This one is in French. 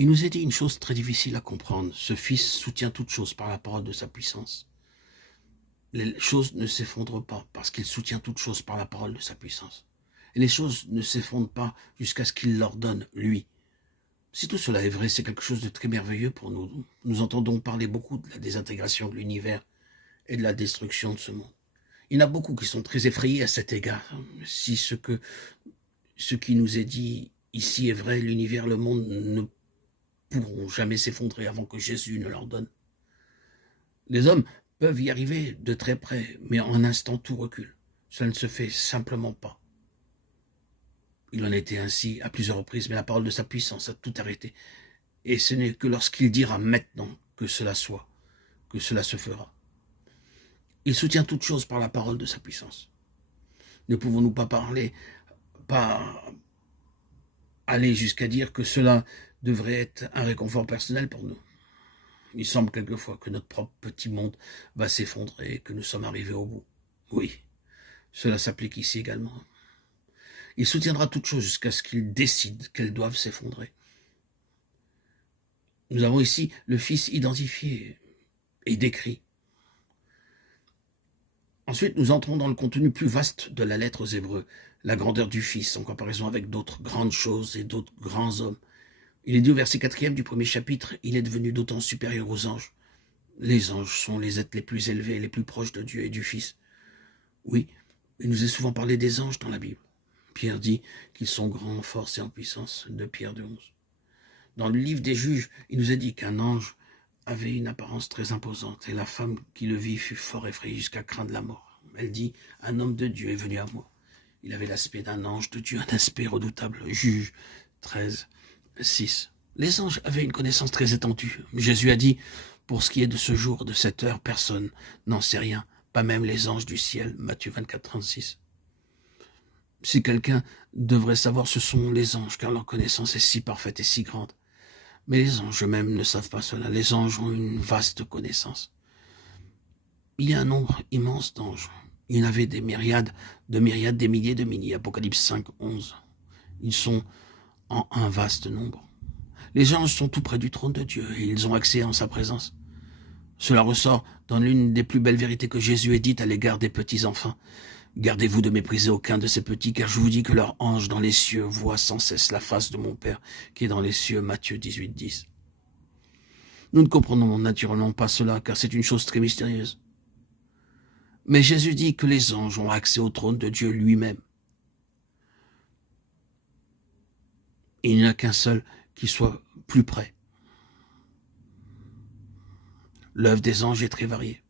Il nous est dit une chose très difficile à comprendre. Ce Fils soutient toutes choses par la parole de sa puissance. Les choses ne s'effondrent pas parce qu'il soutient toutes choses par la parole de sa puissance. Et les choses ne s'effondrent pas jusqu'à ce qu'il l'ordonne, lui. Si tout cela est vrai, c'est quelque chose de très merveilleux pour nous. Nous entendons parler beaucoup de la désintégration de l'univers et de la destruction de ce monde. Il y en a beaucoup qui sont très effrayés à cet égard. Si ce qui nous est dit ici est vrai, l'univers, le monde ne pourront jamais s'effondrer avant que Jésus ne leur donne. Les hommes peuvent y arriver de très près, mais en un instant tout recule. Cela ne se fait simplement pas. Il en a été ainsi à plusieurs reprises, mais la parole de sa puissance a tout arrêté. Et ce n'est que lorsqu'il dira maintenant que cela soit, que cela se fera. Il soutient toutes choses par la parole de sa puissance. Ne pouvons-nous pas aller jusqu'à dire que cela devrait être un réconfort personnel pour nous? Il semble quelquefois que notre propre petit monde va s'effondrer et que nous sommes arrivés au bout. Oui, cela s'applique ici également. Il soutiendra toutes choses jusqu'à ce qu'il décide qu'elles doivent s'effondrer. Nous avons ici le Fils identifié et décrit. Ensuite, nous entrons dans le contenu plus vaste de la lettre aux Hébreux, la grandeur du Fils en comparaison avec d'autres grandes choses et d'autres grands hommes. Il est dit au verset 4 du premier chapitre, il est devenu d'autant supérieur aux anges. Les anges sont les êtres les plus élevés et les plus proches de Dieu et du Fils. Oui, il nous est souvent parlé des anges dans la Bible. Pierre dit qu'ils sont grands en force et en puissance, de Pierre 2,11. Dans le livre des Juges, il nous est dit qu'un ange avait une apparence très imposante, et la femme qui le vit fut fort effrayée jusqu'à craindre la mort. Elle dit, un homme de Dieu est venu à moi. Il avait l'aspect d'un ange de Dieu, un aspect redoutable. Juges 13:6. Les anges avaient une connaissance très étendue. Jésus a dit, pour ce qui est de ce jour, de cette heure, personne n'en sait rien, pas même les anges du ciel. Matthieu 24:36. Si quelqu'un devrait savoir, ce sont les anges, car leur connaissance est si parfaite et si grande. Mais les anges eux-mêmes ne savent pas cela. Les anges ont une vaste connaissance. Il y a un nombre immense d'anges. Il y en avait des myriades, des milliers de milliers. Apocalypse 5:11. Ils sont en un vaste nombre. Les anges sont tout près du trône de Dieu et ils ont accès en sa présence. Cela ressort dans l'une des plus belles vérités que Jésus ait dites à l'égard des petits enfants. Gardez-vous de mépriser aucun de ces petits, car je vous dis que leur ange dans les cieux voit sans cesse la face de mon Père qui est dans les cieux. Matthieu 18:10. Nous ne comprenons naturellement pas cela, car c'est une chose très mystérieuse. Mais Jésus dit que les anges ont accès au trône de Dieu lui-même. Il n'y en a qu'un seul qui soit plus près. L'œuvre des anges est très variée.